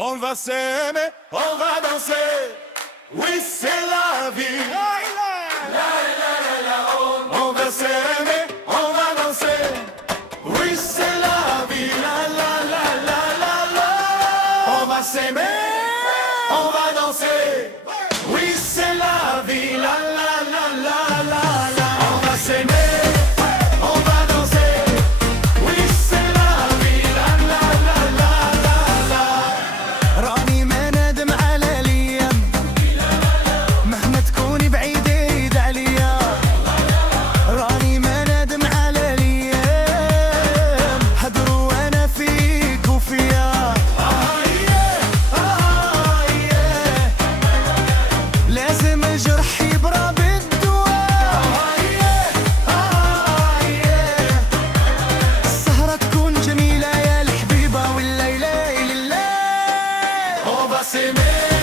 On va s'aimer, on va danser. Oui, c'est la vie. On va s'aimer, on va danser. Oui, c'est la vie. La la la la la la. On va s'aimer, on va danser. Oui, c'est la vie. La la la la la la. On va s'aimer, on va danser. Oui, c'est la vie. La la la la la la. راني ما نادم على الايام مهما تكوني بعيد عليا. راني ما نادم على الايام هدروا انا فيك وفيا. لازم الجرح يبرى بالدواء. السهرة تكون جميلة يا الحبيبة والليلة لله. On va s'aimer.